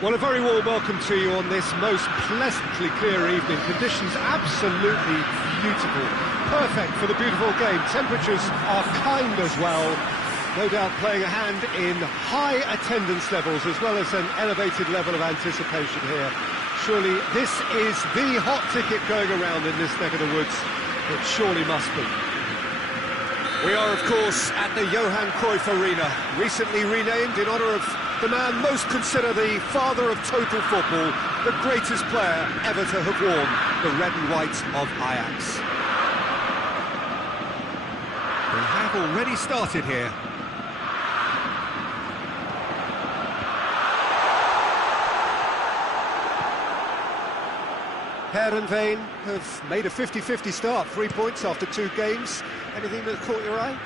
Well, a very warm welcome to you on this most pleasantly clear evening. Conditions absolutely beautiful. Perfect for the beautiful game. Temperatures are kind as well. No doubt playing a hand in high attendance levels as well as an elevated level of anticipation here. Surely this is the hot ticket going around in this neck of the woods. It surely must be. We are, of course, at the Johan Cruyff Arena, recently renamed in honour of the man most considered the father of total football, the greatest player ever to have worn the red and white of Ajax. We have already started here. Heerenveen have made a 50-50 start, 3 points after 2 games. Anything that caught your eye?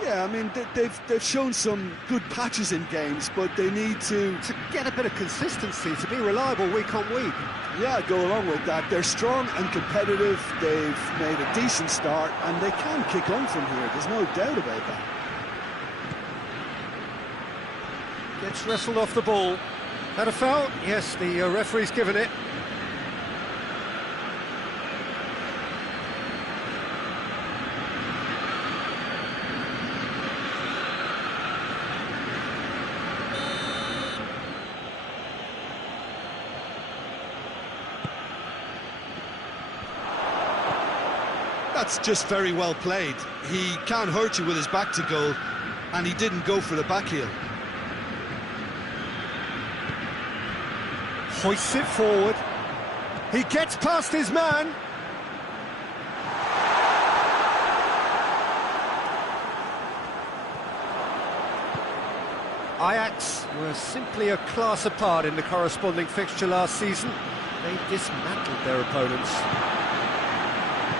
Yeah, I mean, they've shown some good patches in games, but they need to get a bit of consistency, to be reliable week on week. Yeah, go along with that. They're strong and competitive, they've made a decent start, and they can kick on from here, there's no doubt about that. Gets wrestled off the ball. Had a foul? Yes, the referee's given it. That's just very well played. He can't hurt you with his back to goal, and he didn't go for the back heel. Hoists it forward. He gets past his man. Ajax were simply a class apart in the corresponding fixture last season. They dismantled their opponents.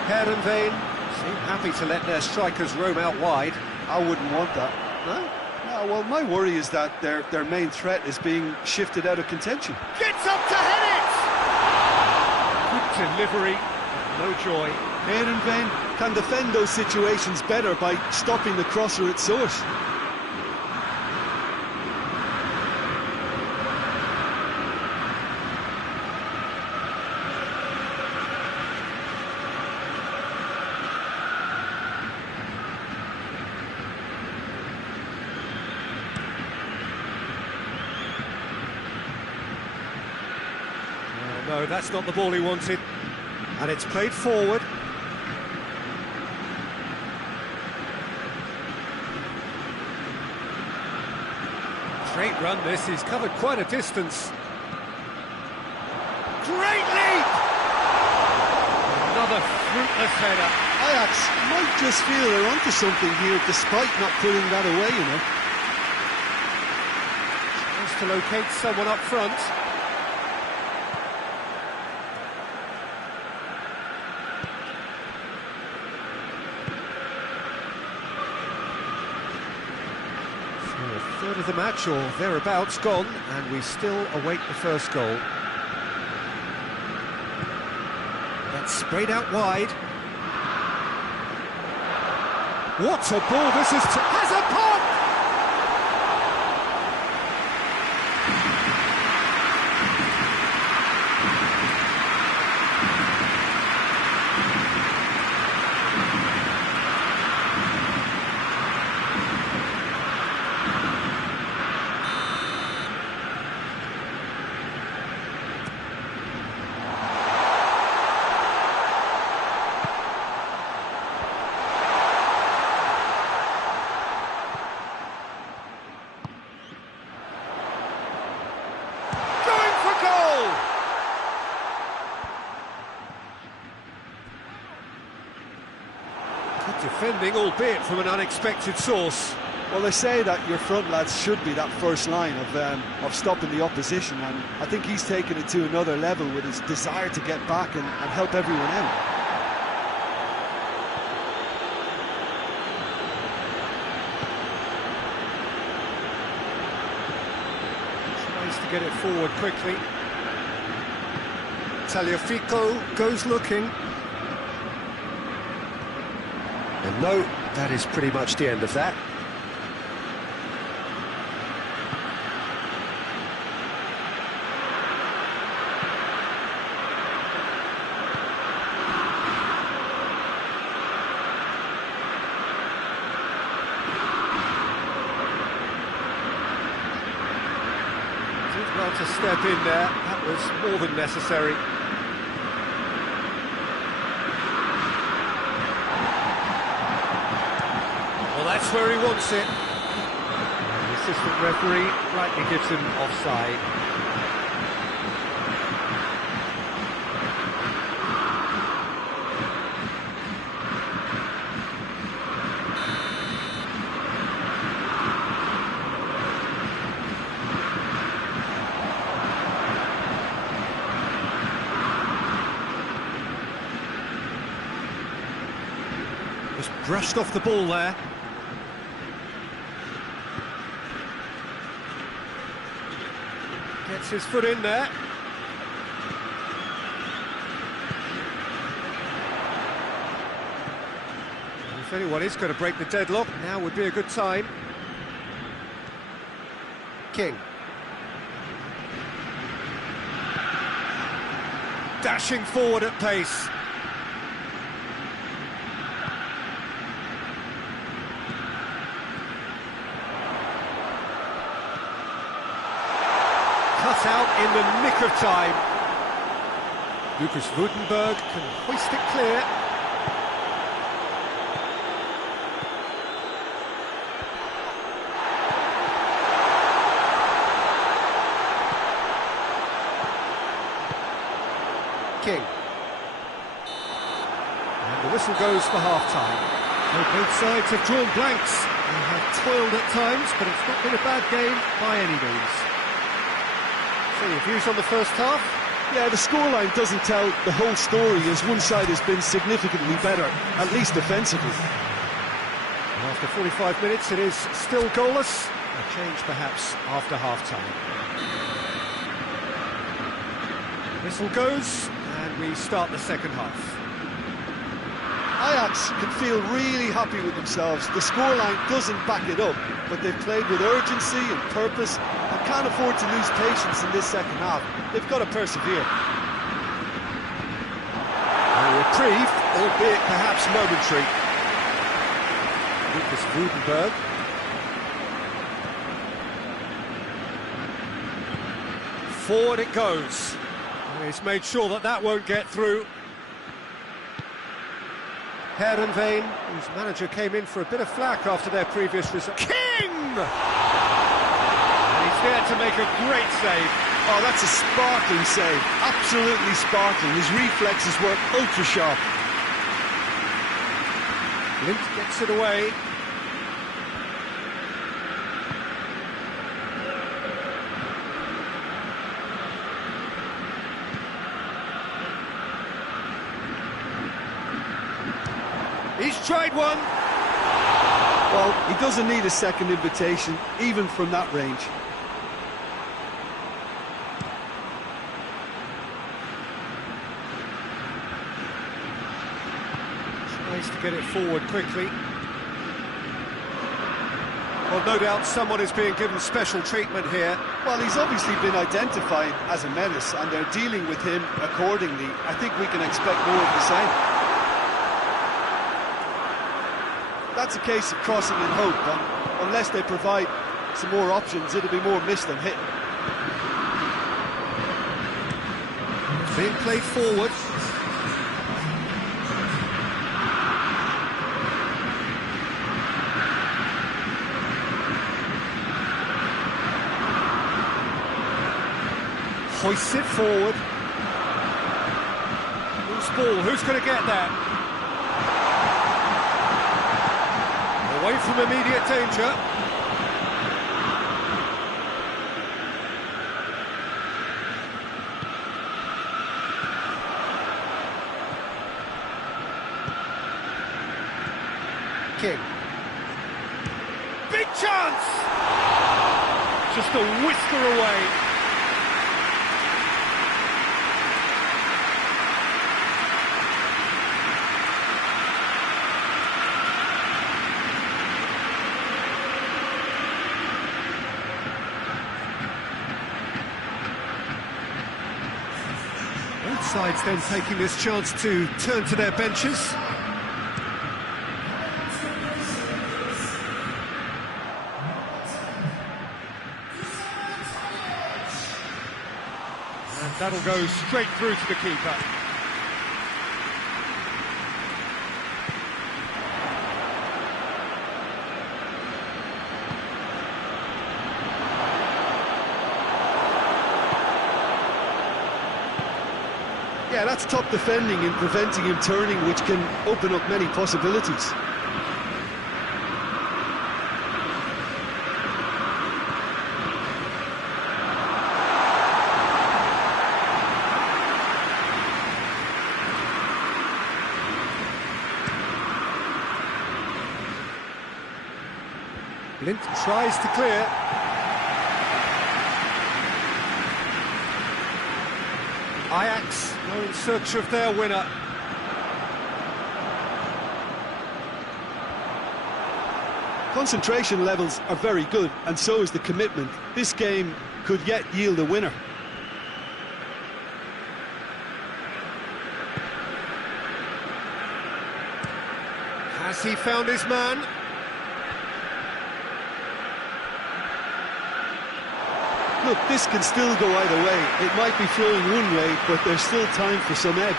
Heerenveen seem happy to let their strikers roam out wide. I wouldn't want that. No? No, well, my worry is that their main threat is being shifted out of contention. Gets up to head it! Good delivery, no joy. Heerenveen can defend those situations better by stopping the crosser at source. No, that's not the ball he wanted. And it's played forward. Great run this, he's covered quite a distance. Great leap! Another fruitless header. Ajax might just feel they're onto something here despite not putting that away, you know. Tries to locate someone up front. A third of the match or thereabouts gone, and we still await the first goal. That's sprayed out wide. What a ball this is! Has a pop! Defending, albeit from an unexpected source. Well, they say that your front lads should be that first line of stopping the opposition, and I think he's taken it to another level with his desire to get back and help everyone out. Tries to get it forward quickly. Tagliafico goes looking. And no, that is pretty much the end of that. to step in there. That was more than necessary. Well, that's where he wants it. The assistant referee rightly gives him offside. Just brushed off the ball there. Gets his foot in there. And if anyone is going to break the deadlock, now would be a good time. King. Dashing forward at pace. Cut out in the nick of time. Lucas Woudenberg can hoist it clear. King. And the whistle goes for half-time. Well, both sides have drawn blanks. They have toiled at times, but it's not been a bad game by any means. So your views on the first half? Yeah, the scoreline doesn't tell the whole story, as one side has been significantly better, at least defensively. And after 45 minutes, it is still goalless. A change perhaps after half-time. Whistle goes, and we start the second half. Ajax can feel really happy with themselves. The scoreline doesn't back it up, but they've played with urgency and purpose and can't afford to lose patience in this second half. They've got to persevere. A reprieve, albeit perhaps momentary. Lucas Woudenberg. Forward it goes. And he's made sure that that won't get through. Heerenveen, whose manager came in for a bit of flack after their previous result. King! And he's there to make a great save. Oh, that's a sparkling save. Absolutely sparkling. His reflexes were ultra sharp. Lint gets it away. He's tried one. Well, he doesn't need a second invitation, even from that range. Tries to get it forward quickly. Well, no doubt someone is being given special treatment here. Well, he's obviously been identified as a menace, and they're dealing with him accordingly. I think we can expect more of the same. That's a case of crossing in hope, and unless they provide some more options, it'll be more miss than hit. Being played forward. Hoists it forward. Loose ball, who's going to get that? Away from immediate danger. King. Big chance! Just a whisker away. Both sides then taking this chance to turn to their benches. And that'll go straight through to the keeper. Yeah, that's top defending and preventing him turning, which can open up many possibilities. Lint tries to clear. Ajax are in search of their winner. Concentration levels are very good, and so is the commitment. This game could yet yield a winner. Has he found his man? Look, this can still go either way. It might be flowing one way, but there's still time for some ebb.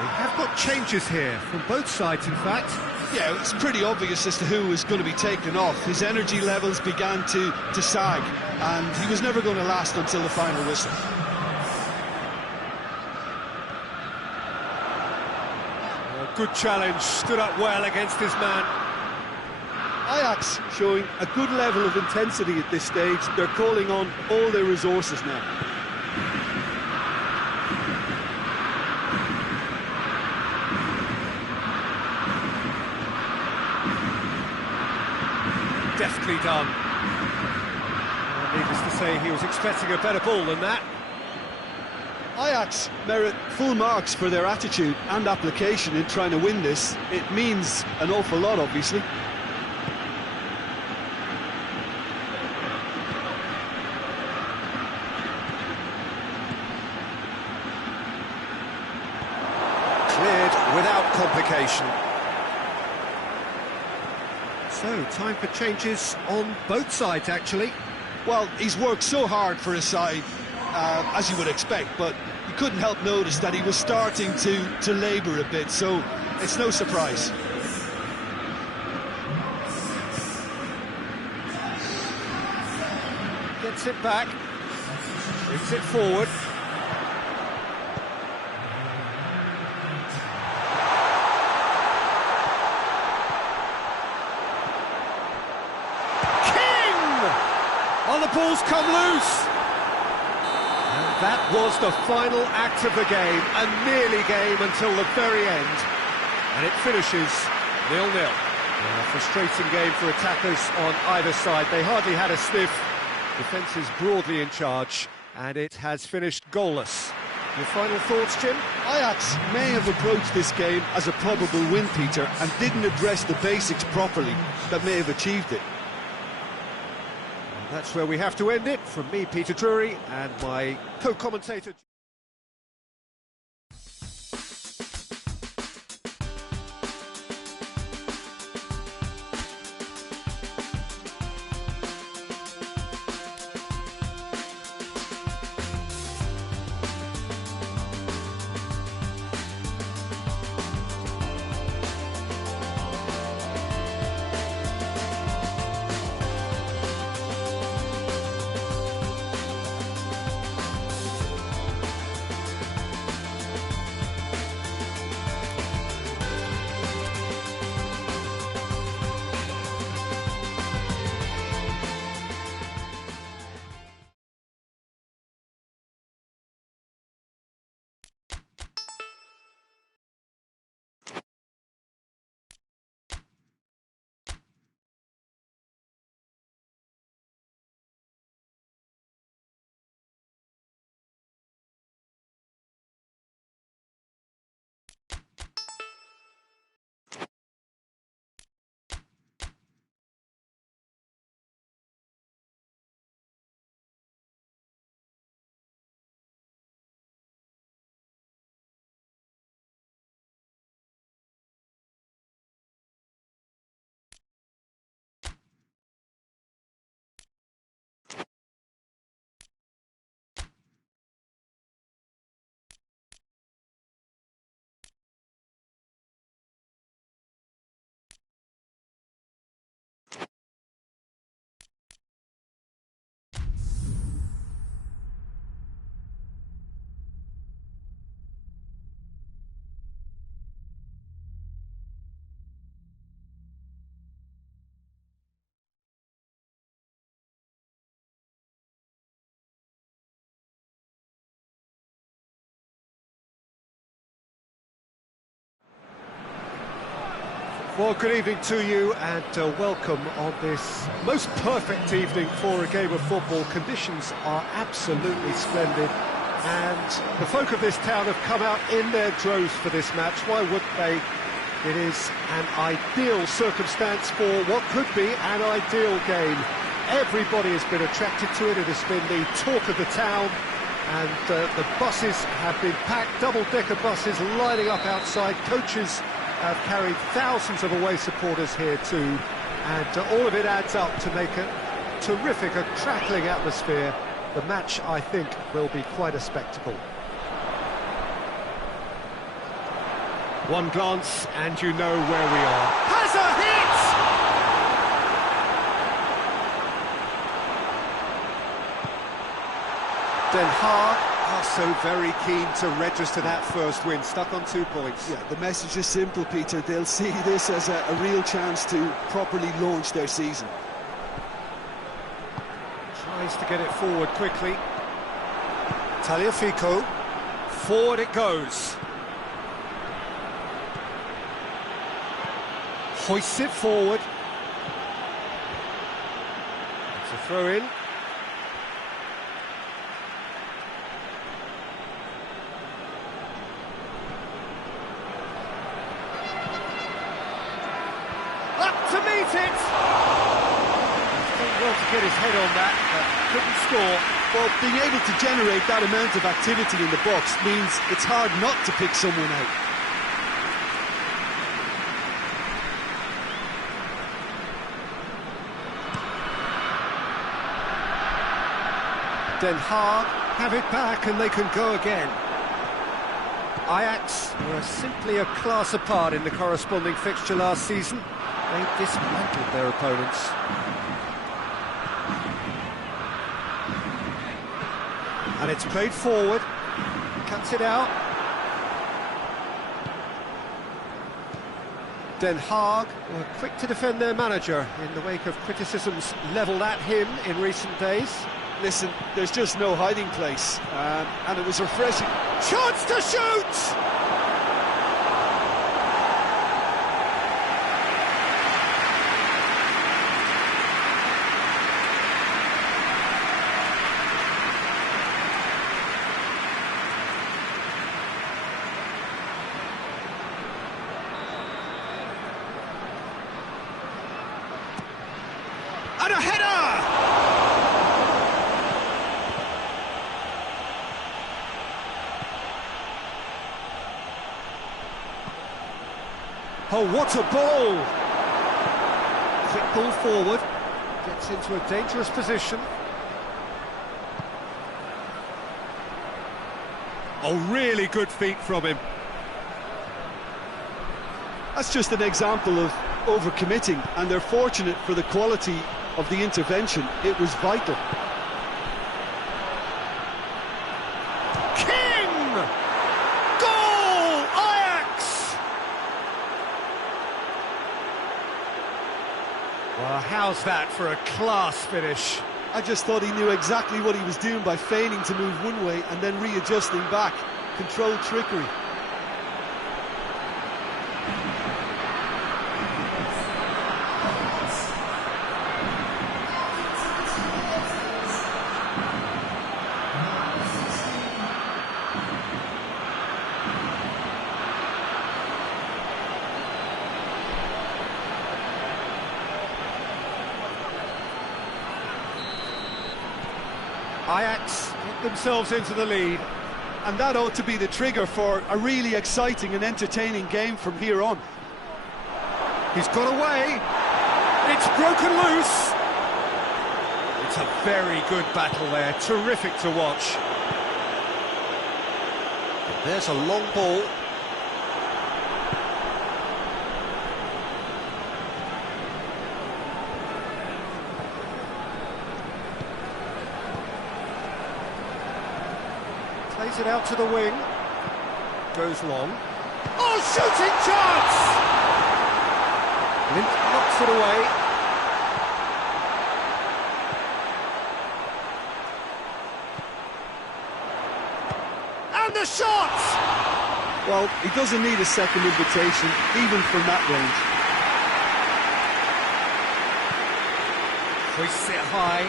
We have got changes here, from both sides in fact. Yeah, it's pretty obvious as to who was going to be taken off. His energy levels began to sag, and he was never going to last until the final whistle. A good challenge, stood up well against his man. Ajax showing a good level of intensity at this stage. They're calling on all their resources now. Deftly done. Needless to say, he was expecting a better ball than that. Ajax merit full marks for their attitude and application in trying to win this. It means an awful lot, obviously. Cleared without complication. So, time for changes on both sides, actually. Well, he's worked so hard for his side, as you would expect, but you couldn't help notice that he was starting to labour a bit, so it's no surprise. Gets it back, brings it forward. Oh, the ball's come loose! And that was the final act of the game, a nearly game until the very end. And it finishes 0-0. A frustrating game for attackers on either side. They hardly had a sniff. Defence is broadly in charge, and it has finished goalless. Your final thoughts, Jim? Ajax may have approached this game as a probable win, Peter, and didn't address the basics properly that may have achieved it. That's where we have to end it. From me, Peter Drury, and my co-commentator... Well, good evening to you and welcome on this most perfect evening for a game of football. Conditions are absolutely splendid and the folk of this town have come out in their droves for this match. Why wouldn't they? It is an ideal circumstance for what could be an ideal game. Everybody has been attracted to it. It has been the talk of the town and the buses have been packed, double-decker buses lining up outside. Coaches have carried thousands of away supporters here too, and all of it adds up to make a terrific, a crackling atmosphere. The match, I think, will be quite a spectacle. One glance and you know where we are. Has a hit! Den Haag are so very keen to register that first win, stuck on 2 points. Yeah, the message is simple, Peter. They'll see this as a real chance to properly launch their season. Tries to get it forward quickly. Tagliafico. Forward it goes. Hoists it forward. It's a throw-in. To meet it! Done well to get his head on that, but couldn't score. Well, being able to generate that amount of activity in the box means it's hard not to pick someone out. Den Haag have it back and they can go again. Ajax were simply a class apart in the corresponding fixture last season. They dismantled their opponents. And it's played forward. Cuts it out. Den Haag were quick to defend their manager in the wake of criticisms levelled at him in recent days. Listen, there's just no hiding place, and it was refreshing. Chance to shoot! And a header! Oh, what a ball! Quick ball forward, gets into a dangerous position. Oh, really good feet from him. That's just an example of overcommitting, and they're fortunate for the quality of the intervention. It was vital. King! Goal! Ajax! Well, how's that for a class finish? I just thought he knew exactly what he was doing by feigning to move one way and then readjusting back. Controlled trickery. Ajax get themselves into the lead. And that ought to be the trigger for a really exciting and entertaining game from here on. He's got away. It's broken loose. It's a very good battle there. Terrific to watch. There's a long ball. Plays it out to the wing. Goes long. Oh, shooting chance! Lint knocks it away. And the shot! Well, he doesn't need a second invitation, even from that range. Hoists it high.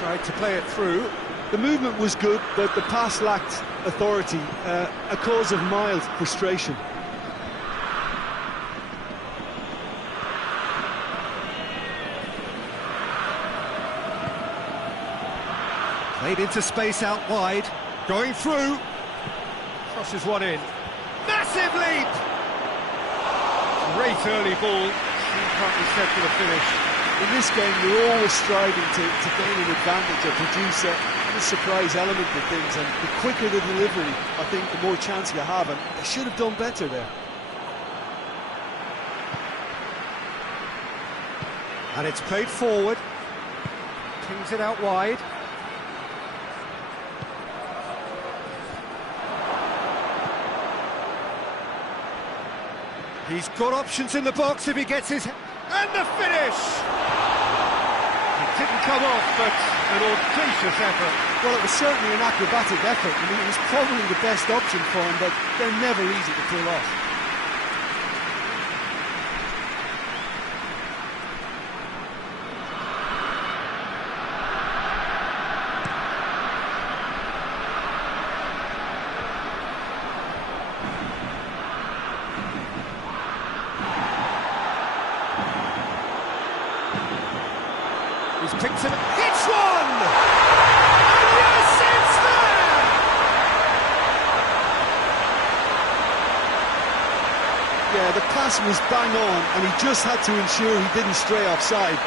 Tried to play it through. The movement was good, but the pass lacked authority, a cause of mild frustration. Played into space out wide. Going through. Crosses one in. Massive leap! Great early ball. Can't be said for the finish. In this game, you're always striving to gain an advantage or produce a surprise element of things, and the quicker the delivery, I think, the more chance you have, and they should have done better there. And it's played forward. Pings it out wide. He's got options in the box if he gets his... And the finish! It didn't come off, but an audacious effort. Well, it was certainly an acrobatic effort. I mean, it was probably the best option for him, but they're never easy to pull off. He's picked him, hits one! And yes, it's there! Yeah, the pass was bang on, and he just had to ensure he didn't stray offside.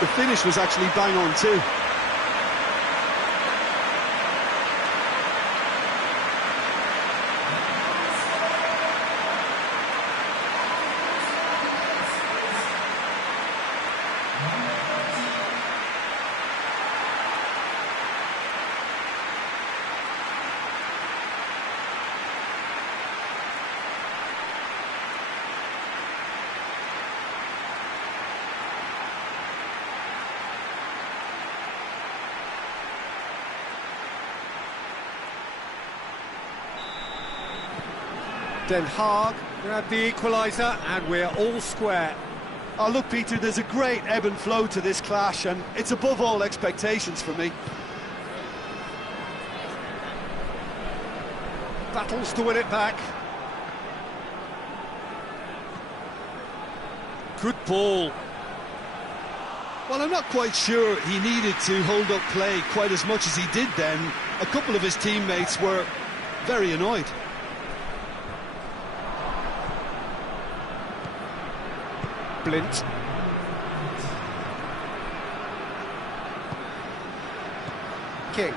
The finish was actually bang on too. Den Haag grabbed the equaliser, and we're all square. Oh, look, Peter, there's a great ebb and flow to this clash, and it's above all expectations for me. Battles to win it back. Good ball. Well, I'm not quite sure he needed to hold up play quite as much as he did then. A couple of his teammates were very annoyed. Blint. King.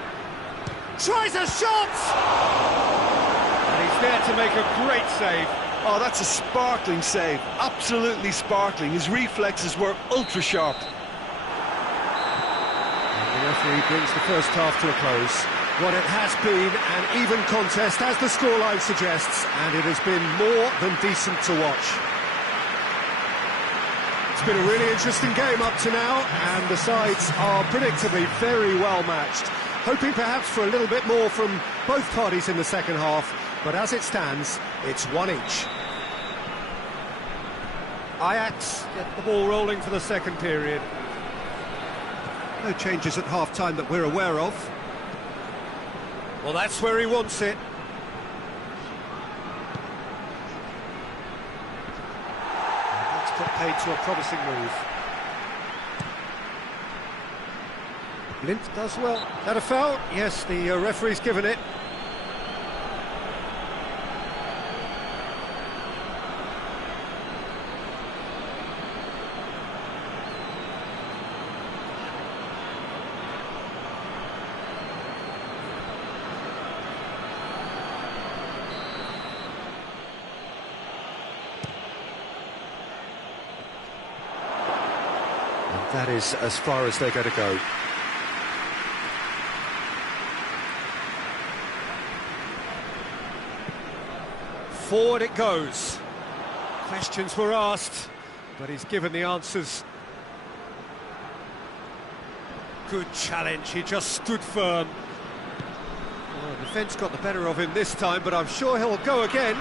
Tries a shot! And he's there to make a great save. Oh, that's a sparkling save. Absolutely sparkling. His reflexes were ultra sharp. And the referee brings the first half to a close. What it has been an even contest, as the scoreline suggests, and it has been more than decent to watch. It's been a really interesting game up to now, and the sides are predictably very well matched. Hoping perhaps for a little bit more from both parties in the second half, but as it stands, it's one each. Ajax get the ball rolling for the second period. No changes at half-time that we're aware of. Well, that's where he wants it. Put paid to a promising move. Blint does well. That a foul? Yes, the referee's given it. That is as far as they're going to go. Forward it goes. Questions were asked, but he's given the answers. Good challenge, he just stood firm. Well, the defence got the better of him this time, but I'm sure he'll go again.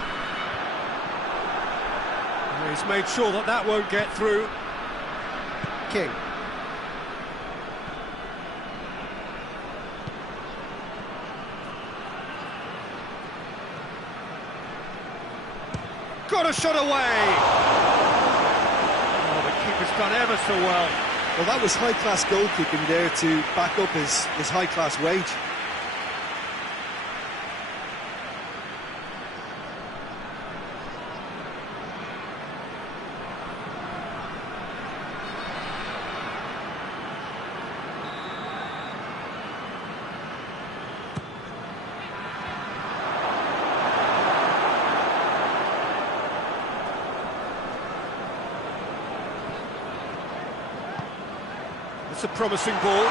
And he's made sure that that won't get through. King. got a shot away! Oh, the keeper's done ever so well. Well, that was high-class goalkeeping there to back up his high-class wage. It's a promising ball.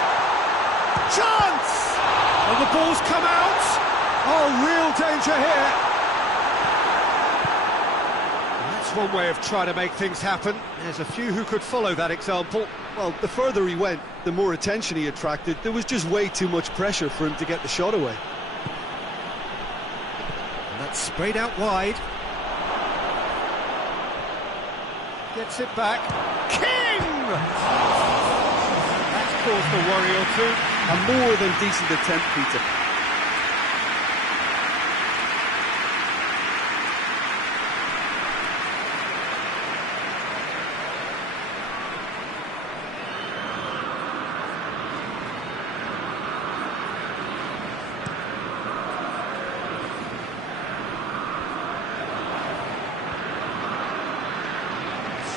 Chance! And the ball's come out. Oh, real danger here. That's one way of trying to make things happen. There's a few who could follow that example. Well, the further he went, the more attention he attracted. There was just way too much pressure for him to get the shot away. And that's sprayed out wide. Gets it back. King! Caused a worry or two. A more than decent attempt, Peter.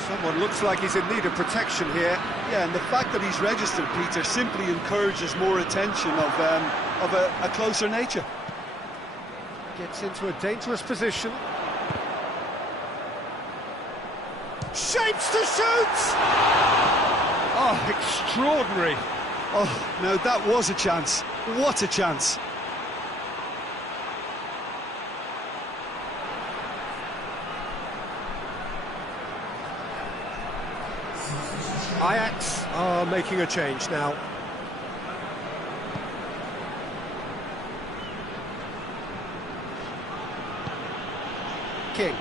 Someone looks like he's in need of protection here. Yeah, and the fact that he's registered, Peter, simply encourages more attention of a closer nature. Gets into a dangerous position. Shapes to shoot! Oh, extraordinary. Oh, no, that was a chance. What a chance. Ajax are making a change now. King.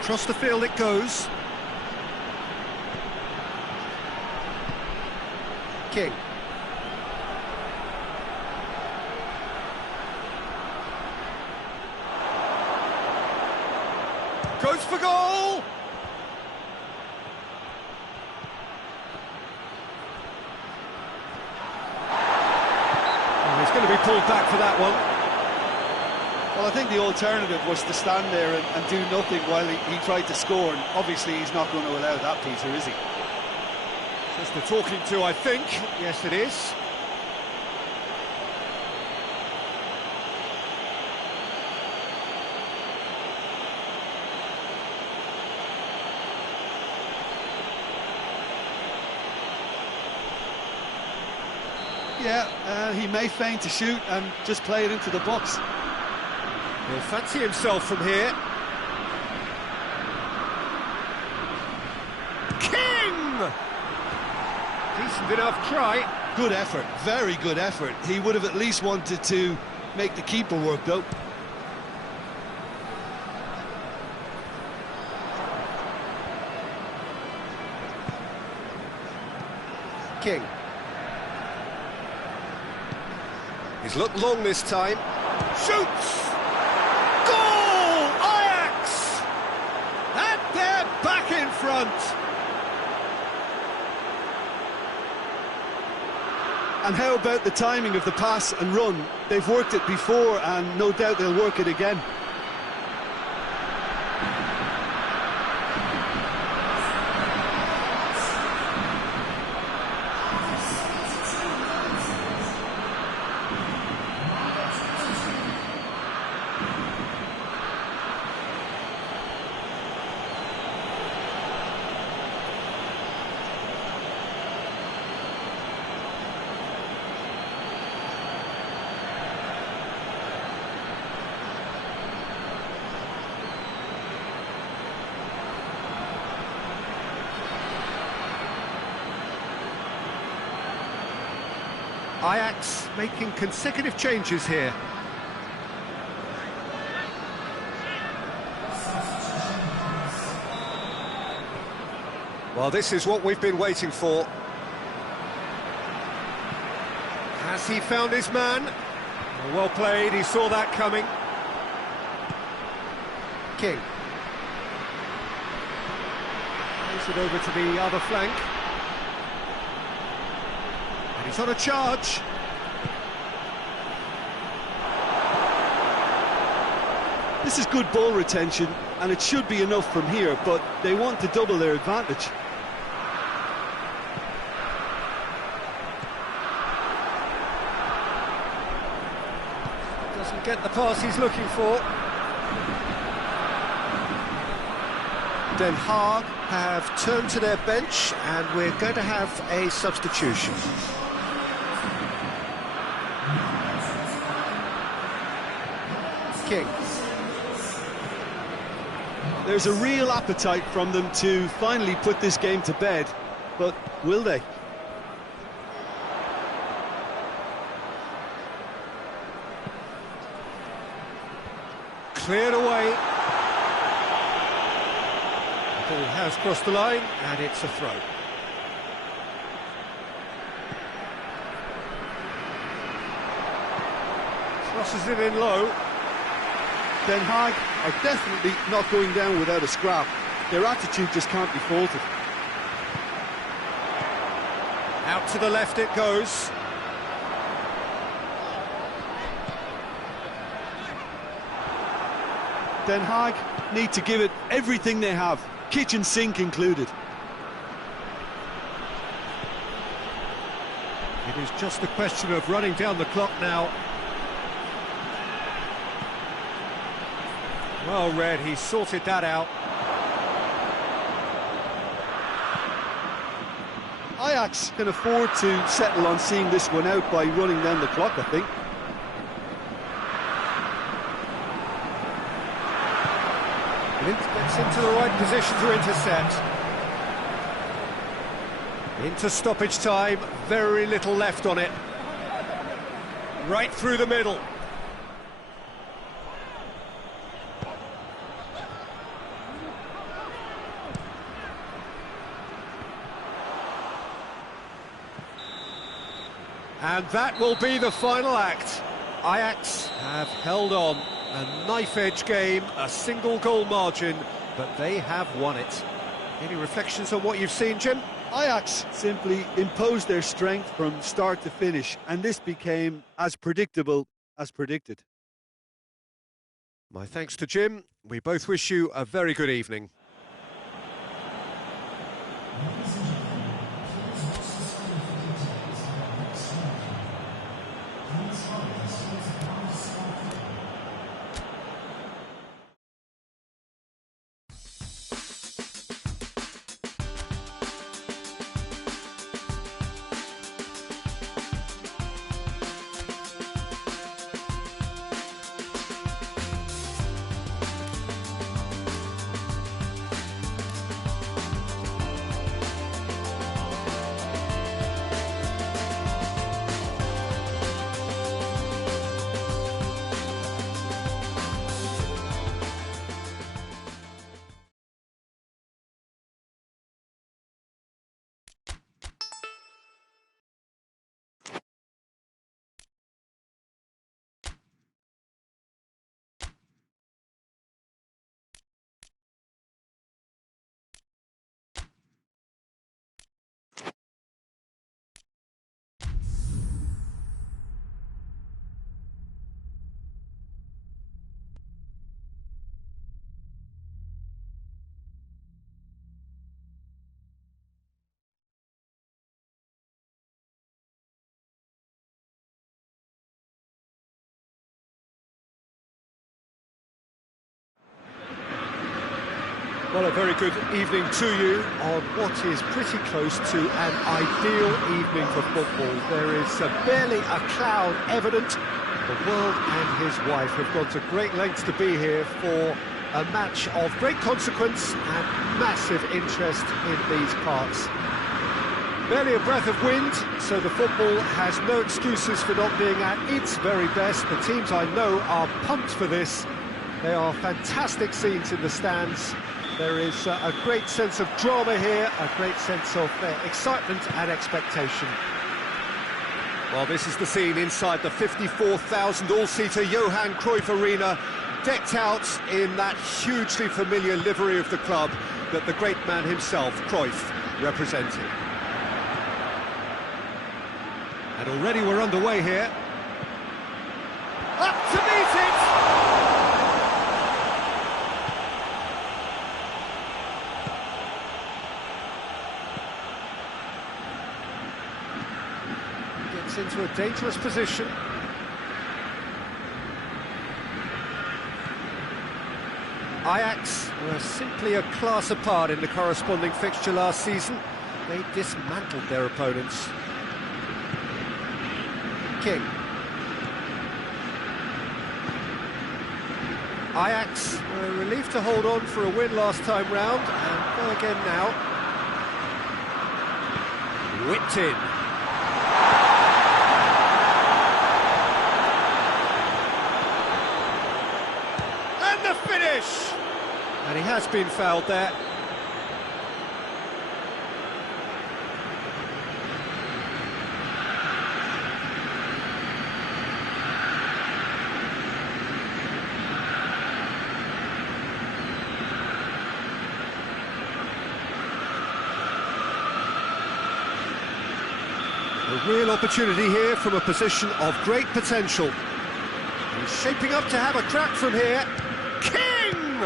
Across the field it goes. King. Goes for goal! Oh, he's going to be pulled back for that one. Well, I think the alternative was to stand there and do nothing while he tried to score, and obviously he's not going to allow that, Peter, is he? Just the talking to, I think. Yes, it is. Yeah, he may feign to shoot and just play it into the box. He'll fancy himself from here. King! Decent enough try. Good effort, very good effort. He would have at least wanted to make the keeper work, though. King. He's looked long this time. Shoots! Goal! Ajax! And they're back in front. And how about the timing of the pass and run? They've worked it before, and no doubt they'll work it again. Ajax making consecutive changes here. Well, this is what we've been waiting for. Has he found his man? Well played, he saw that coming. King. Plays it over to the other flank. And he's on a charge. This is good ball retention, and it should be enough from here, but they want to double their advantage. Doesn't get the pass he's looking for. Den Haag have turned to their bench, and we're going to have a substitution. King. There's a real appetite from them to finally put this game to bed, but will they? Cleared away. The ball has crossed the line, and it's a throw. Crosses it in low. Den Haag are definitely not going down without a scrap. Their attitude just can't be faulted. Out to the left it goes. Den Haag need to give it everything they have, kitchen sink included. It is just a question of running down the clock now. Well read, he sorted that out. Ajax can afford to settle on seeing this one out by running down the clock, I think. Gets into the right position to intercept. Into stoppage time, very little left on it. Right through the middle. And that will be the final act. Ajax have held on. A knife-edge game, a single-goal margin, but they have won it. Any reflections on what you've seen, Jim? Ajax simply imposed their strength from start to finish, and this became as predictable as predicted. My thanks to Jim. We both wish you a very good evening. Well, a very good evening to you on what is pretty close to an ideal evening for football. There is barely a cloud evident. The world and his wife have gone to great lengths to be here for a match of great consequence and massive interest in these parts. Barely a breath of wind, so the football has no excuses for not being at its very best. The teams I know are pumped for this. They are fantastic scenes in the stands. There is a great sense of drama here, a great sense of excitement and expectation. Well, this is the scene inside the 54,000 all-seater Johan Cruyff Arena, decked out in that hugely familiar livery of the club that the great man himself, Cruyff, represented. And already we're underway here. Up to meet it! Gets into a dangerous position. Ajax were simply a class apart in the corresponding fixture last season. They dismantled their opponents. King. Ajax were relieved to hold on for a win last time round, and go again now. Whipped in. And the finish! And he has been fouled there. A real opportunity here from a position of great potential. He's shaping up to have a crack from here. King!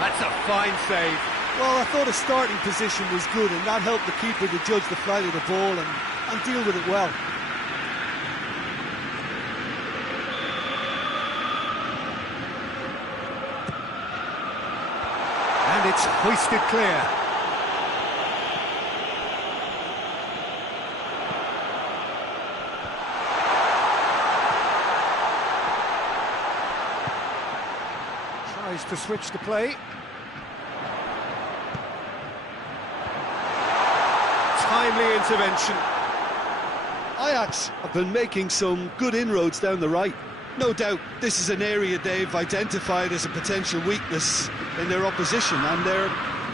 That's a fine save. Well, I thought his starting position was good, and that helped the keeper to judge the flight of the ball and deal with it well. And it's hoisted clear. Tries to switch the play. Timely intervention. Ajax have been making some good inroads down the right. No doubt this is an area they've identified as a potential weakness in their opposition, and they're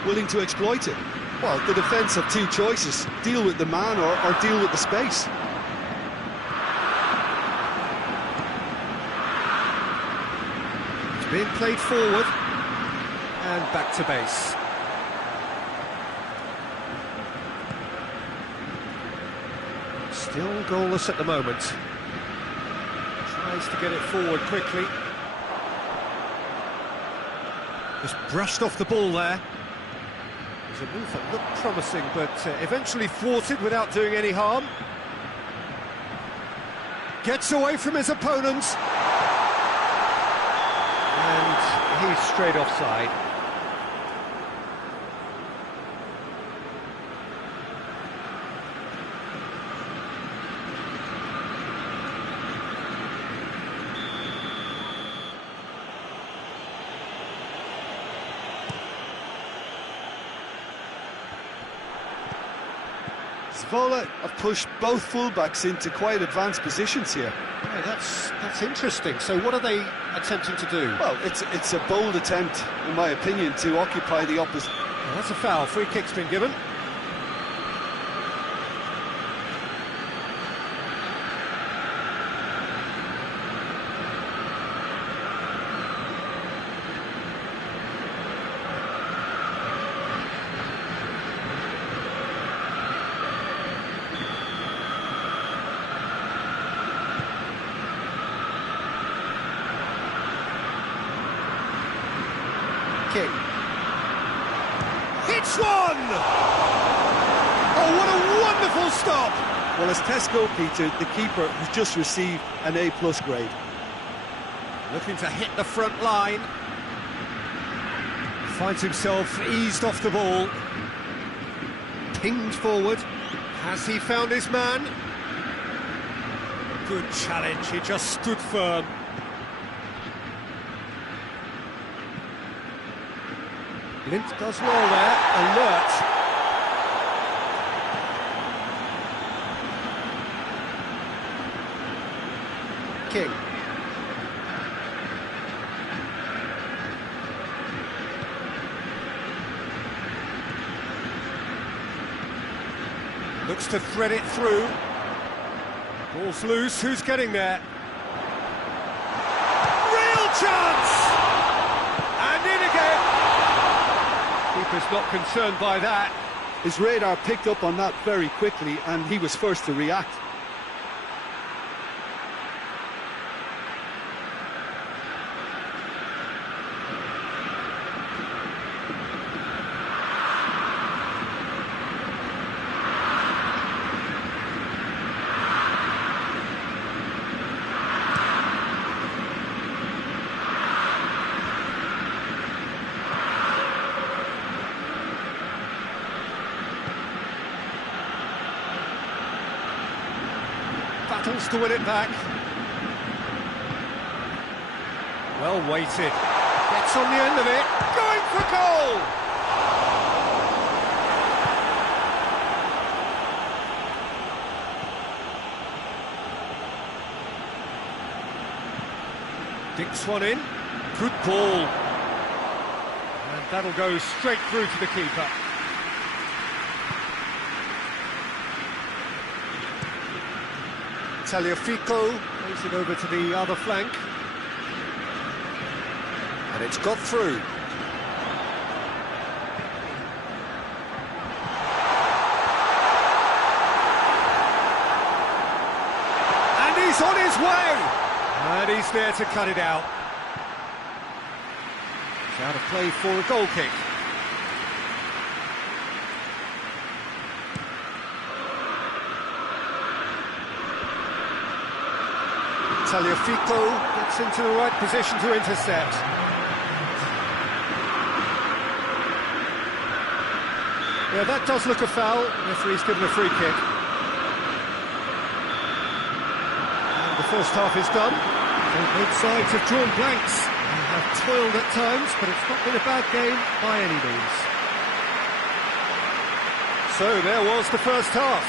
willing to exploit it. Well, the defence have two choices: deal with the man or deal with the space. It's being played forward and back to base. Still goalless at the moment. Tries to get it forward quickly. Just brushed off the ball there. It was a move that looked promising, but eventually thwarted without doing any harm. Gets away from his opponents. And he's straight offside. Zvola have pushed both fullbacks into quite advanced positions here. Yeah, that's interesting. So what are they attempting to do? Well, it's a bold attempt, in my opinion, to occupy the opposite. Well, that's a foul. Free kick's been given. King. Hits one! Oh, what a wonderful stop! Well, as Tesco, Peter, the keeper has just received an A+ grade. Looking to hit the front line. Finds himself eased off the ball. Pinged forward. Has he found his man? Good challenge, he just stood firm. Lint does well there, alert. King. Looks to thread it through. Ball's loose, who's getting there? Real chance! And in again! Keeper's not concerned by that. His radar picked up on that very quickly, and he was first to react. Battles to win it back. Well weighted. Gets on the end of it. Going for goal! Dinks one in. Good ball. And that'll go straight through to the keeper. Tagliafico plays it over to the other flank. And it's got through. And he's on his way! And he's there to cut it out. It's out of play for a goal kick. Tagliafico gets into the right position to intercept. Yeah, that does look a foul. Referee's given a free kick. And the first half is done. Both sides have drawn blanks and have toiled at times, but it's not been a bad game by any means. So there was the first half.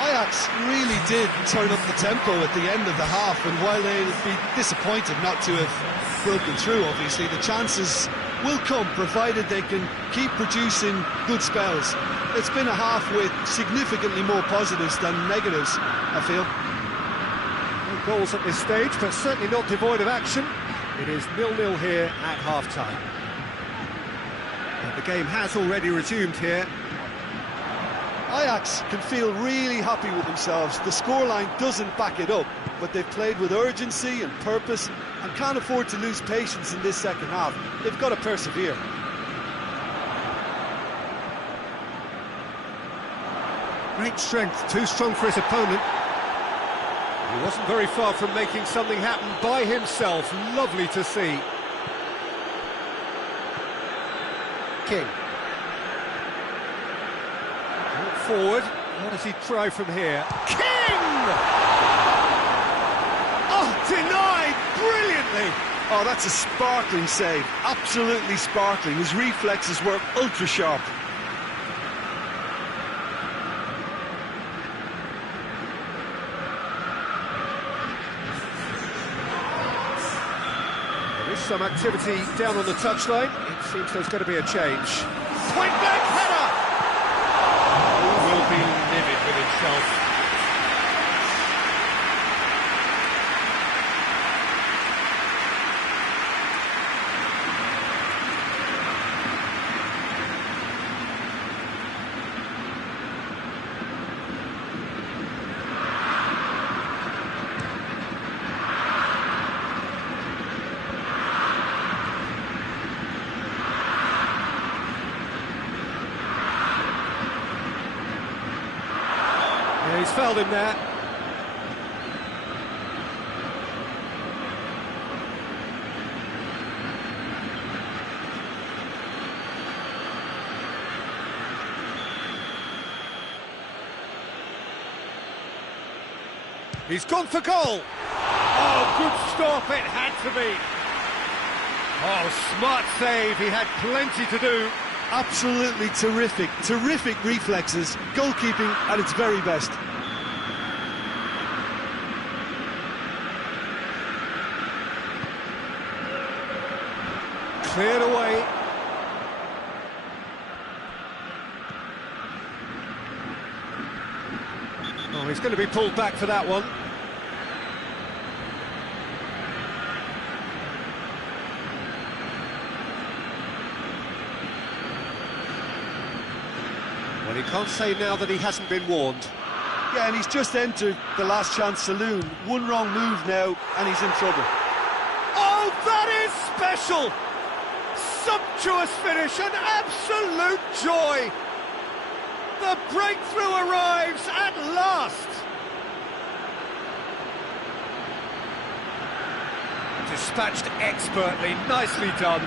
Ajax really did turn up the tempo at the end of the half, and while they'll be disappointed not to have broken through, obviously, the chances will come, provided they can keep producing good spells. It's been a half with significantly more positives than negatives, I feel. No goals at this stage, but certainly not devoid of action. It is 0-0 here at half-time. And the game has already resumed here. Ajax can feel really happy with themselves. The scoreline doesn't back it up, but they've played with urgency and purpose and can't afford to lose patience in this second half. They've got to persevere. Great strength, too strong for his opponent. He wasn't very far from making something happen by himself. Lovely to see. King. Forward, what does he try from here? King! Oh, denied brilliantly! Oh, that's a sparkling save, absolutely sparkling. His reflexes were ultra sharp. There is some activity down on the touchline. It seems there's going to be a change. Point blank header! Will be livid with himself. He's fouled him there. He's gone for goal. Oh, good stop, it had to be. Oh, smart save, he had plenty to do. Absolutely terrific reflexes, goalkeeping at its very best. Cleared away. Oh, he's going to be pulled back for that one. Can't say now that he hasn't been warned. Yeah, and he's just entered the last chance saloon. One wrong move now, and he's in trouble. Oh, that is special! Sumptuous finish, an absolute joy! The breakthrough arrives at last! Dispatched expertly, nicely done.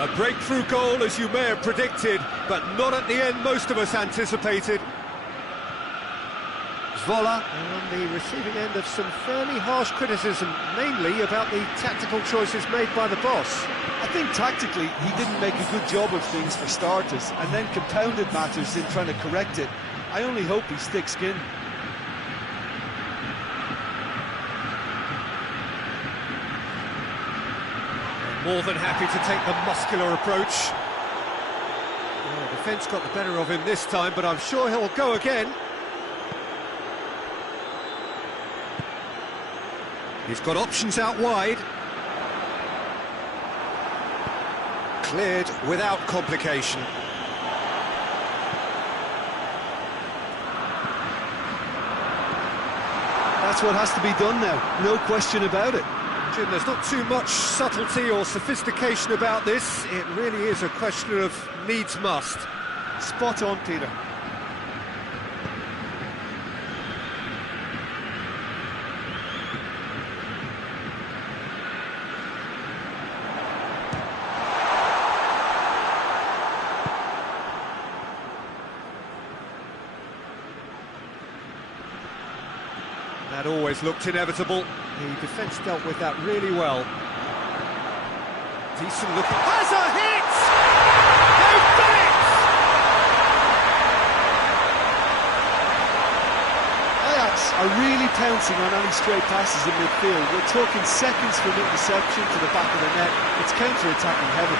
A breakthrough goal, as you may have predicted, but not at the end most of us anticipated. Zvola on the receiving end of some fairly harsh criticism, mainly about the tactical choices made by the boss. I think tactically he didn't make a good job of things for starters, and then compounded matters in trying to correct it. I only hope he's thick-skinned. More than happy to take the muscular approach. Well, defence got the better of him this time, but I'm sure he'll go again. He's got options out wide. Cleared without complication. That's what has to be done now, no question about it. Jim, there's not too much subtlety or sophistication about this. It really is a question of needs must. Spot on, Peter. That always looked inevitable. The defence dealt with that really well. Decent looking. Has a hit! They've done it! Ajax are really pouncing on any stray passes in midfield. We're talking seconds from interception to the back of the net. It's counter-attacking heaven.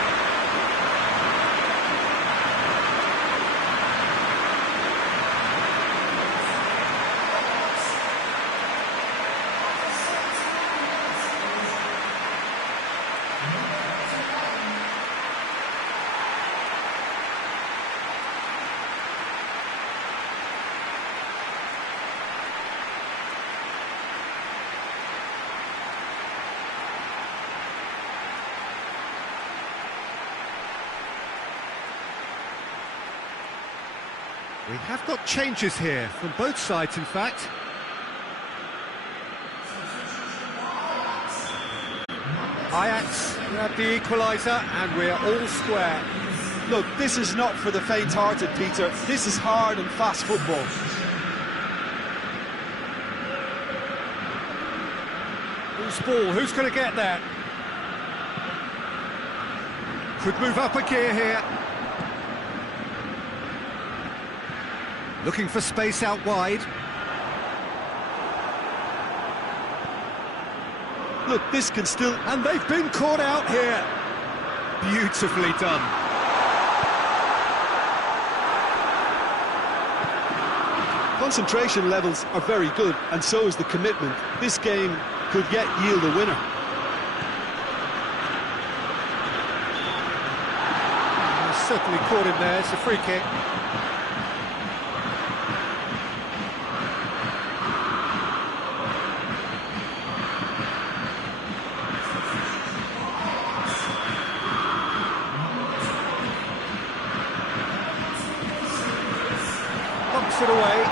We have got changes here, from both sides in fact. Ajax grab the equaliser and we're all square. Look, this is not for the faint-hearted, Peter. This is hard and fast football. Who's ball? Who's going to get that? Could move up a gear here. Looking for space out wide. Look, this can still... And they've been caught out here. Beautifully done. Concentration levels are very good, and so is the commitment. This game could yet yield a winner. Certainly caught him there. It's a free kick. Bumps it away.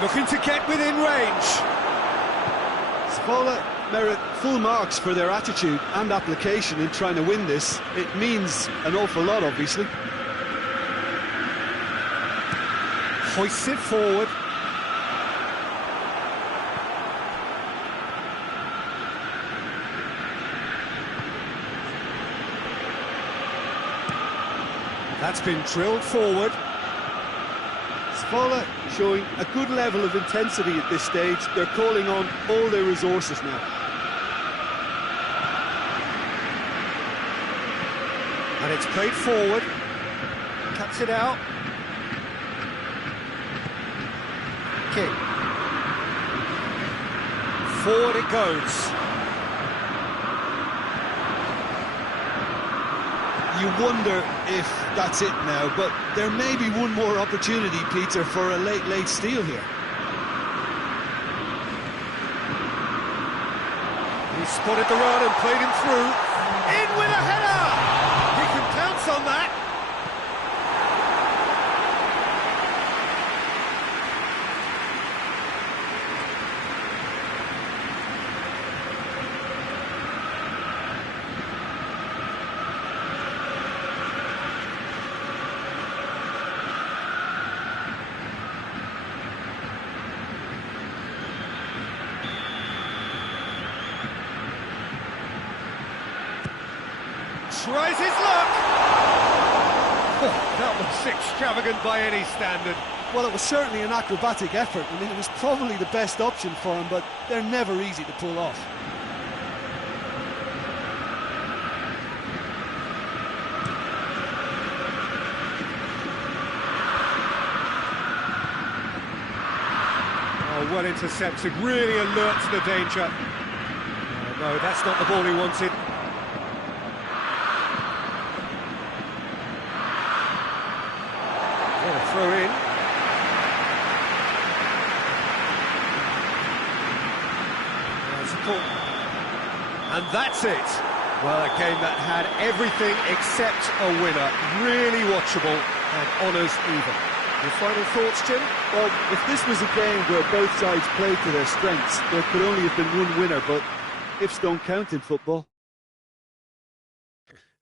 Looking to get within range. Zvola merit full marks for their attitude and application in trying to win this. It means an awful lot, obviously. Hoists it forward. That's been drilled forward. Svala showing a good level of intensity at this stage. They're calling on all their resources now. And it's played forward. Cuts it out. Kick. Forward it goes. You wonder if that's it now, but there may be one more opportunity, Peter, for a late steal here. He spotted the run and played him through. In with a header! He can pounce on that. Tries his luck! Oh, that was extravagant by any standard. Well, it was certainly an acrobatic effort. I mean, it was probably the best option for him, but they're never easy to pull off. Oh, well intercepted, really alert to the danger. Oh, no, that's not the ball he wanted. Throw in. And that's it. Well, a game that had everything except a winner. Really watchable and honours even. Your final thoughts, Jim? Well, if this was a game where both sides played to their strengths, there could only have been one winner, but ifs don't count in football.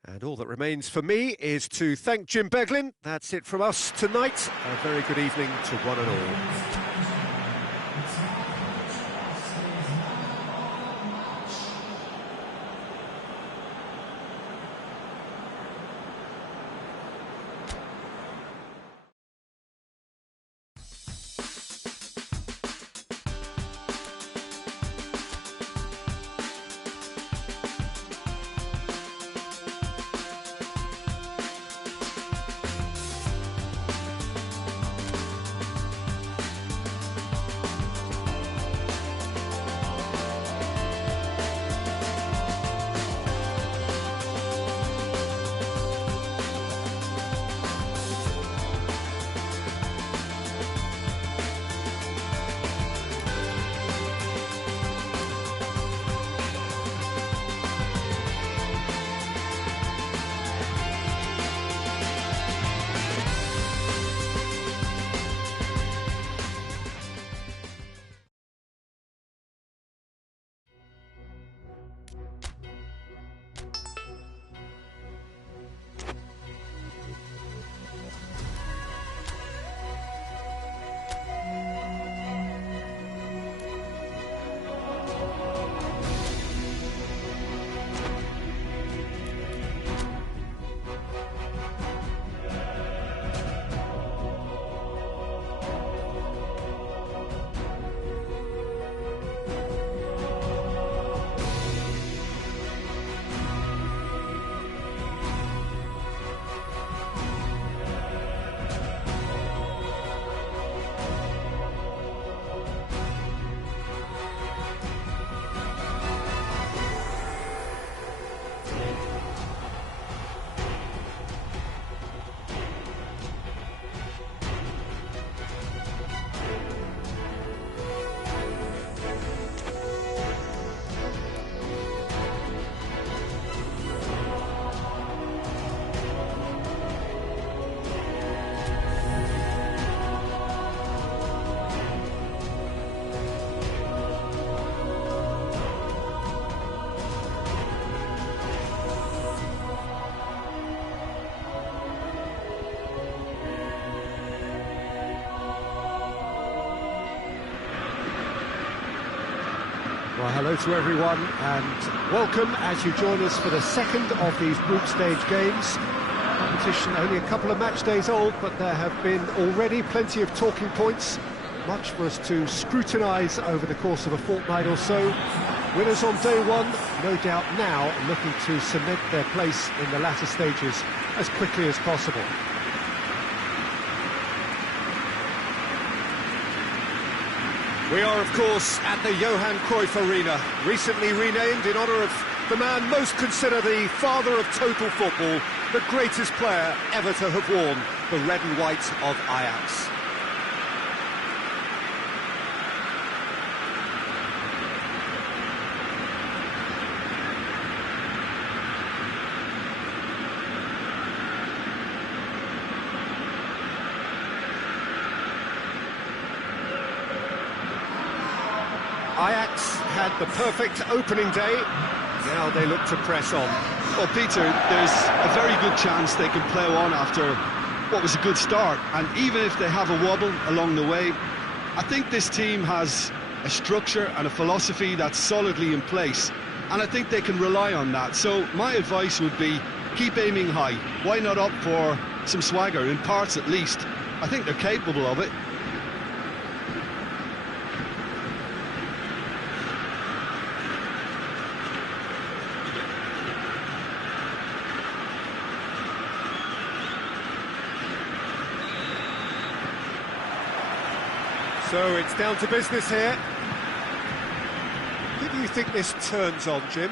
And all that remains for me is to thank Jim Beglin. That's it from us tonight. A very good evening to one and all. Well, hello to everyone and welcome as you join us for the second of these group stage games. competition only a couple of match days old, but there have been already plenty of talking points, much for us to scrutinise over the course of a fortnight or so. Winners on day one, no doubt now looking to cement their place in the latter stages as quickly as possible. We are, of course, at the Johan Cruyff Arena, recently renamed in honour of the man most considered the father of total football, the greatest player ever to have worn the red and white of Ajax. Ajax had the perfect opening day, now they look to press on. Well, Peter, there's a very good chance they can plough on after what was a good start, and even if they have a wobble along the way, I think this team has a structure and a philosophy that's solidly in place, and I think they can rely on that. So my advice would be, keep aiming high. Why not opt for some swagger, in parts at least? I think they're capable of it. So it's down to business here. Who do you think this turns on, Jim?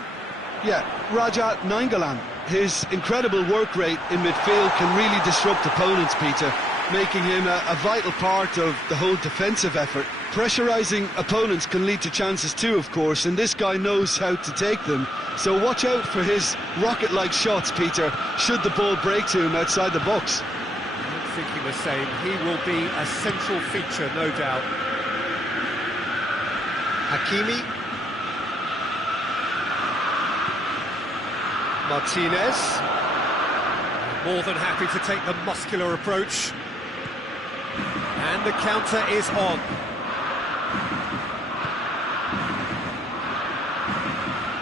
Yeah, Raja Nainggolan. His incredible work rate in midfield can really disrupt opponents, Peter, making him a vital part of the whole defensive effort. Pressurising opponents can lead to chances too, of course, and this guy knows how to take them. So watch out for his rocket-like shots, Peter, should the ball break to him outside the box. Thinking the same. He will be a central feature, no doubt. Hakimi. Martinez. More than happy to take the muscular approach. And the counter is on.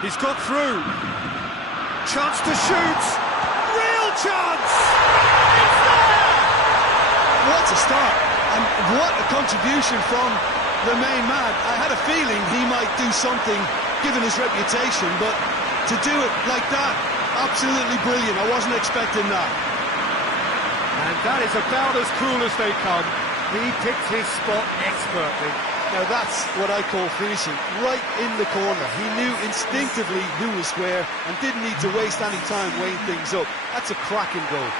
He's got through. Chance to shoot. Real chance! It's there! What a start, and what a contribution from the main man. I had a feeling he might do something, given his reputation, but to do it like that, absolutely brilliant. I wasn't expecting that. And that is about as cool as they come. He picked his spot expertly. Now that's what I call finishing, right in the corner. He knew instinctively who was where and didn't need to waste any time weighing things up. That's a cracking goal.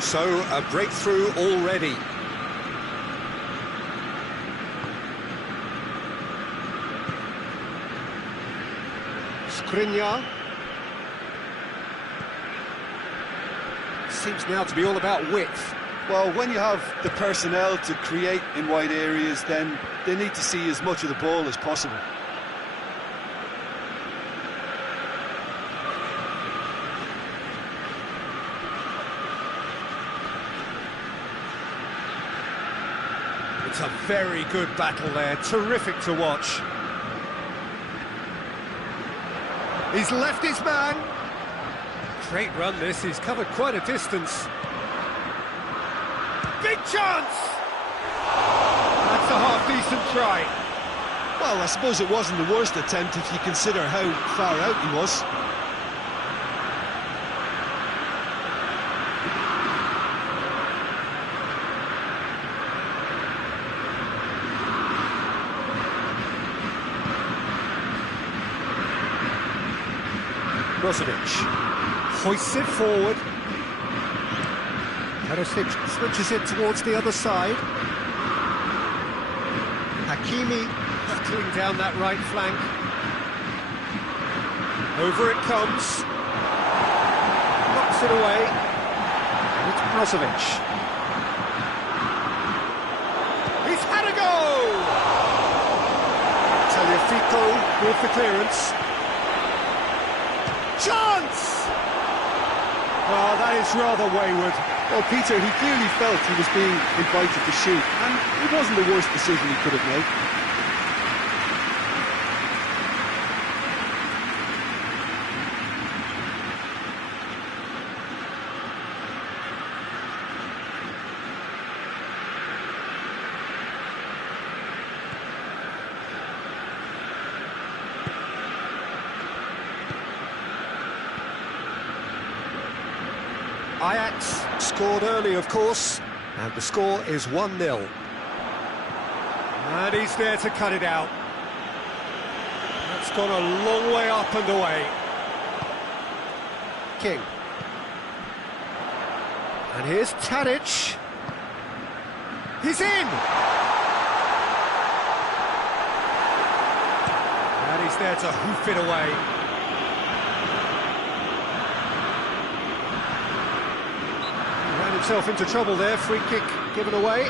So, a breakthrough already. Skriniar. Seems now to be all about width. Well, when you have the personnel to create in wide areas, then they need to see as much of the ball as possible. It's a very good battle there, terrific to watch. He's left his man. Great run this, he's covered quite a distance. Big chance! That's a half-decent try. Well, I suppose it wasn't the worst attempt if you consider how far out he was. Brozovic hoists it forward. Perisic switches it towards the other side. Hakimi hurtling down that right flank. Over it comes. Knocks it away. And it's Brozovic. He's had a go! Tagliafico with the clearance. Chance! Well, that is rather wayward. Well, Peter, he clearly felt he was being invited to shoot, and it wasn't the worst decision he could have made. Ajax scored early, of course, and the score is 1-0. And he's there to cut it out. That's gone a long way up and away. King. And here's Tadic. He's in! And he's there to hoof it away. He ran himself into trouble there, free kick given away.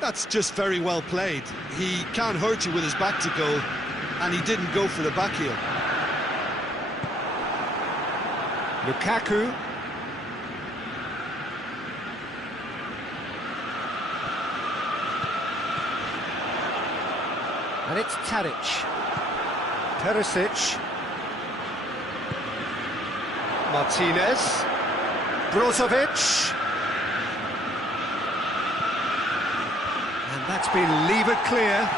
That's just very well played. He can't hurt you with his back to goal, and he didn't go for the back heel. Lukaku. And it's Tadic. Perisic. Martinez. Brozovic. And that's been levered clear.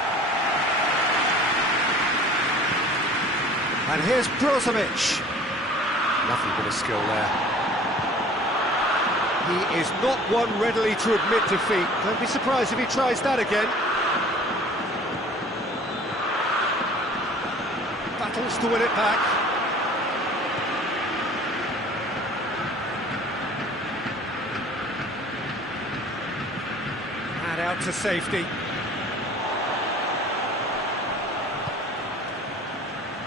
And here's Brozovic. Nothing but a skill there. He is not one readily to admit defeat. Don't be surprised if he tries that again. Battles to win it back. And out to safety.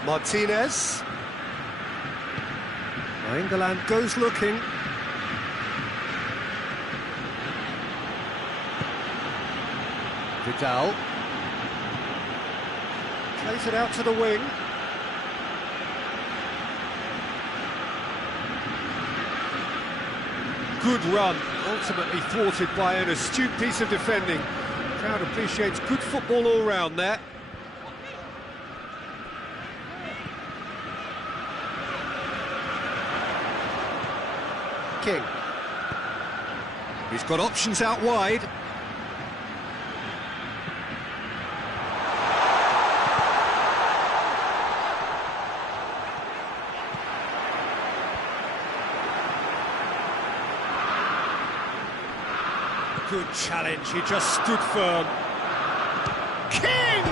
Martinez. England goes looking. Vidal. Plays it out to the wing. Good run, ultimately thwarted by an astute piece of defending. The crowd appreciates good football all round there. King. He's got options out wide. Good challenge, he just stood firm. King!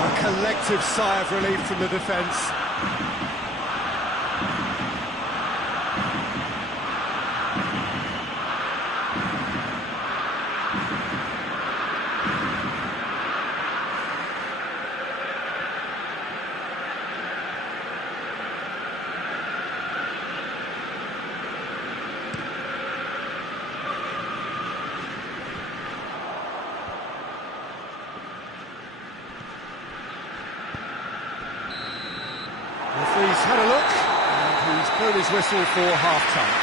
A collective sigh of relief from the defence. He's had a look, and he's blown his whistle for half-time.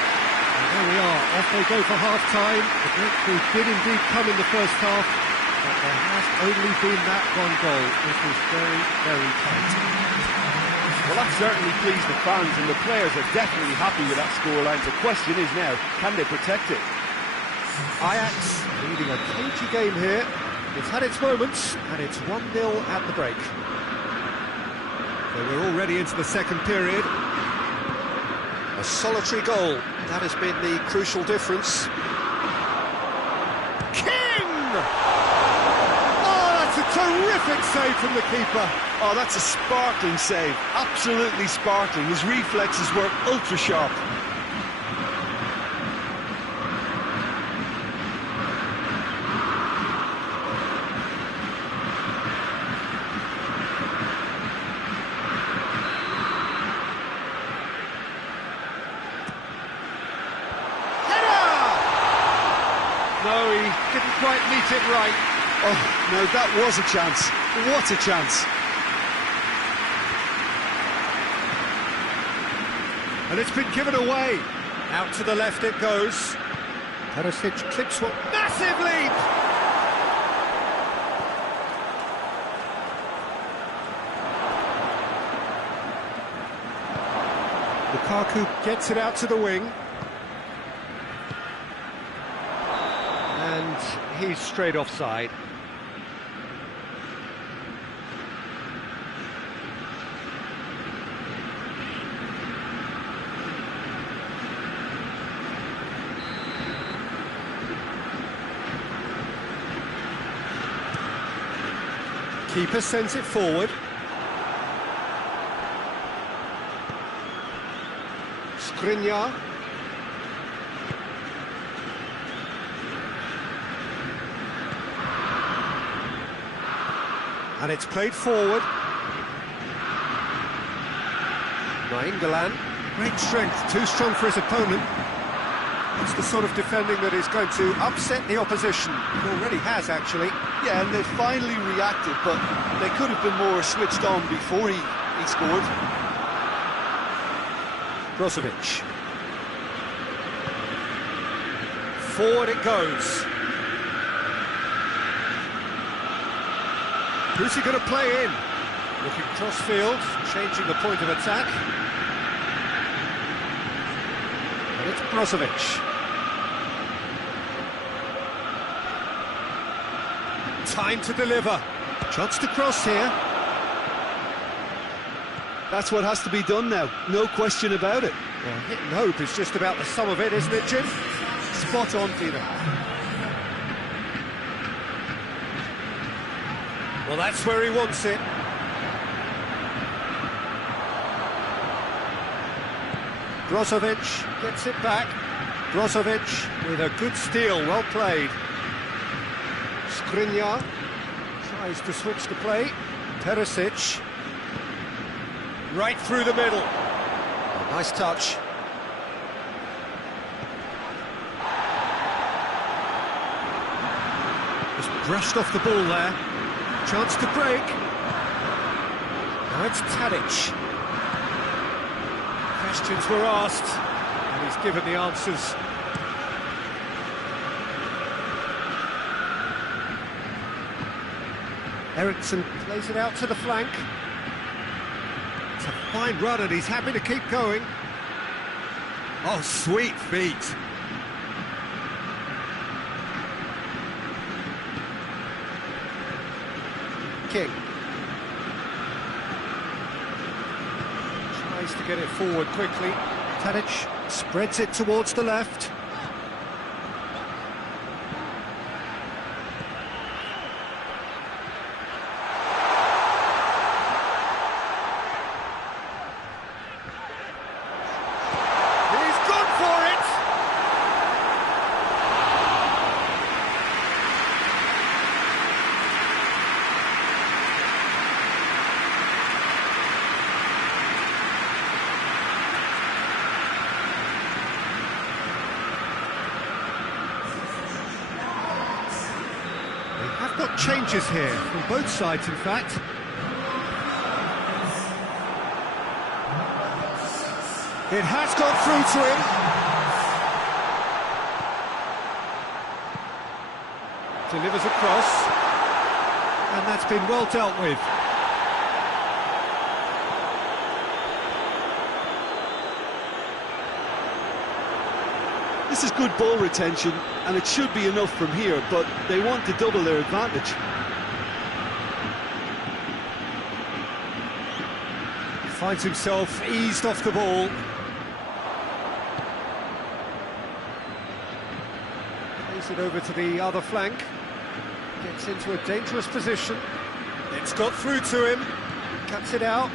And there we are, off they go for half-time. The breakthrough did indeed come in the first half, but there has only been that one goal. This was very, very tight. Well, that certainly pleased the fans, and the players are definitely happy with that scoreline. The question is now, can they protect it? Ajax leading a cagey game here. It's had its moments, and it's 1-0 at the break. So we're already into the second period. A solitary goal, that has been the crucial difference. King! Oh, that's a terrific save from the keeper. Oh, that's a sparkling save, absolutely sparkling. His reflexes were ultra-sharp. No, he didn't quite meet it right. Oh, no, that was a chance. What a chance. And it's been given away. Out to the left it goes. Perisic clips one. Massive leap! Lukaku gets it out to the wing. And he's straight offside. Keeper sends it forward. Skriniar. And it's played forward. Nainggolan. Great strength, too strong for his opponent. It's the sort of defending that is going to upset the opposition. It already has, actually. Yeah, and they finally reacted, but they could have been more switched on before he scored. Brozovic. Forward it goes. Who's he going to play in? Looking cross-field, changing the point of attack. And it's Brozovic. Time to deliver. Chance to cross here. That's what has to be done now, no question about it. Well, hit and hope is just about the sum of it, isn't it, Jim? Spot on, Peter. Well, that's where he wants it. Brozovic gets it back. Brozovic with a good steal, well played. Skriniar tries to switch the play. Perisic. Right through the middle. Oh, nice touch. Just brushed off the ball there. Chance to break. Now it's Tadic. Questions were asked, and he's given the answers. Eriksson plays it out to the flank. It's a fine run and he's happy to keep going. Oh, sweet feet. King. Tries to get it forward quickly. Tadic spreads it towards the left. I've got changes here, from both sides in fact. It has gone through to him. Delivers across. And that's been well dealt with. This is good ball retention, and it should be enough from here, but they want to double their advantage. Finds himself eased off the ball. Plays it over to the other flank. Gets into a dangerous position. It's got through to him. Cuts it out.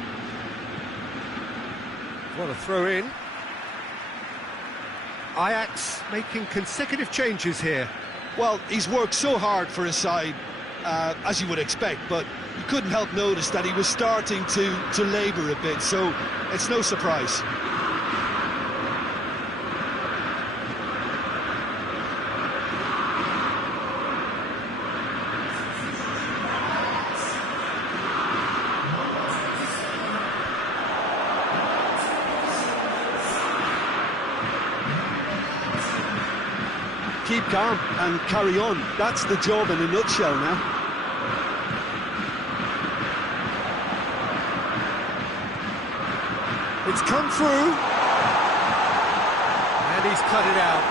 What a throw in. Ajax making consecutive changes here. Well, he's worked so hard for his side, as you would expect, but you couldn't help notice that he was starting to labour a bit, so it's no surprise. keep calm and carry on. That's the job in a nutshell now. It's come through. And he's cut it out.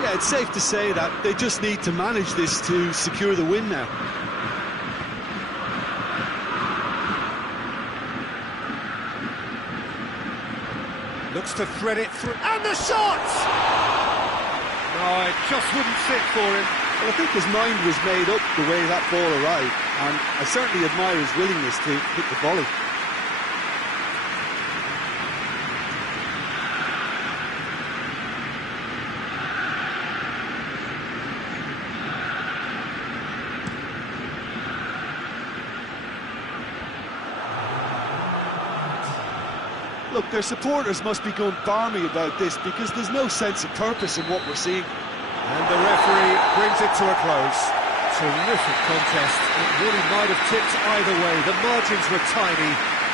Yeah, it's safe to say that they just need to manage this to secure the win now. Looks to thread it through, and the shot! No, it just wouldn't sit for him. Well, I think his mind was made up the way that ball arrived, and I certainly admire his willingness to hit the volley. Look, their supporters must be going balmy about this because there's no sense of purpose in what we're seeing. And the referee brings it to a close. Terrific contest. It really might have tipped either way. The margins were tiny,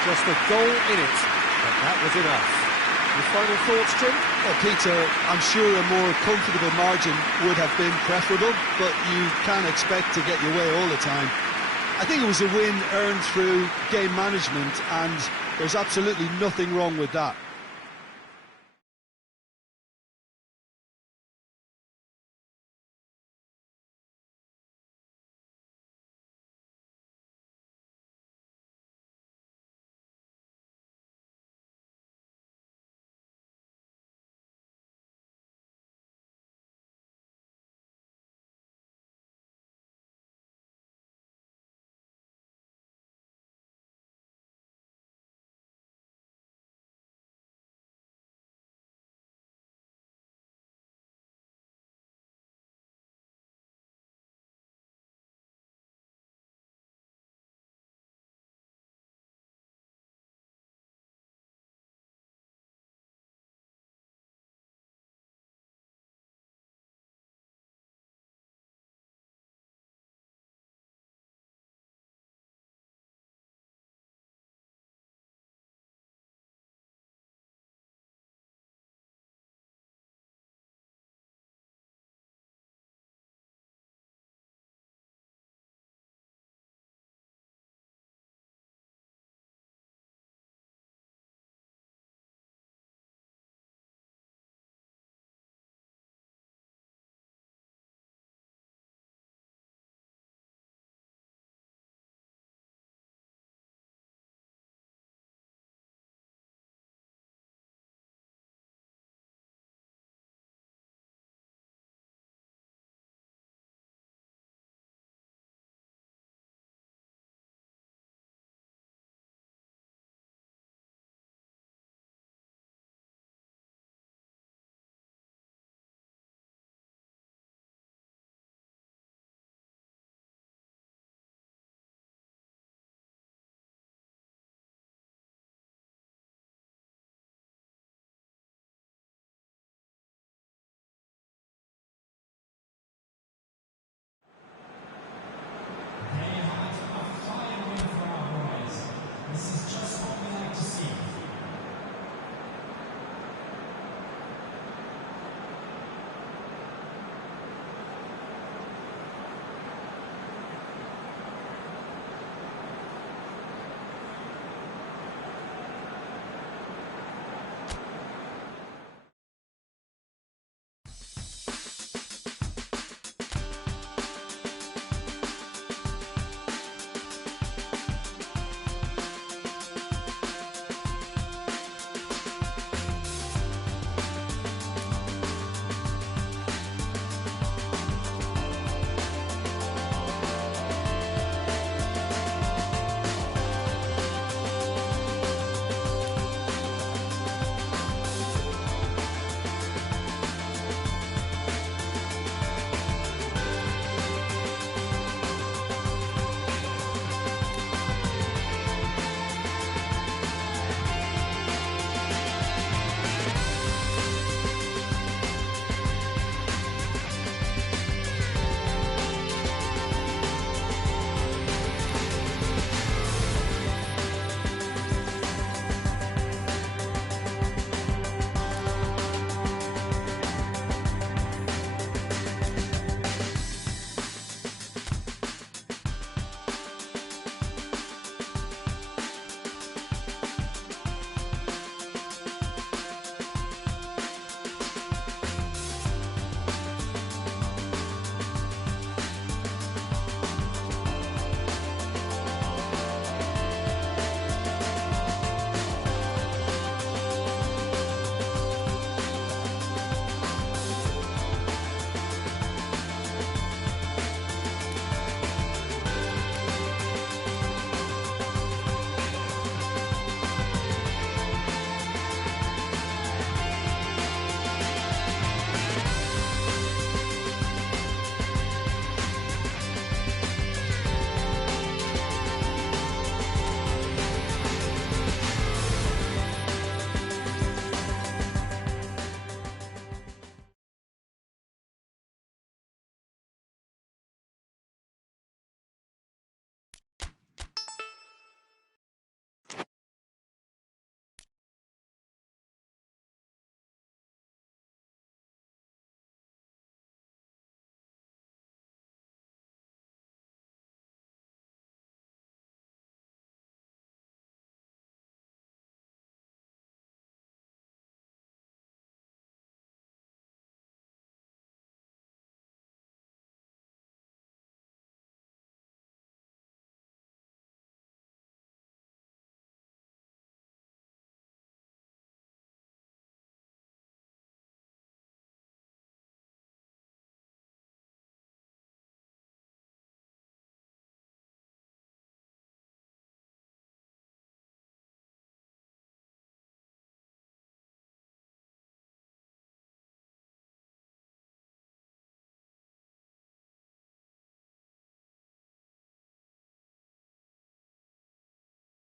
just a goal in it, but that was enough. Your final thoughts, Jim? Well, Peter, I'm sure a more comfortable margin would have been preferable, but you can't expect to get your way all the time. I think it was a win earned through game management, and there's absolutely nothing wrong with that.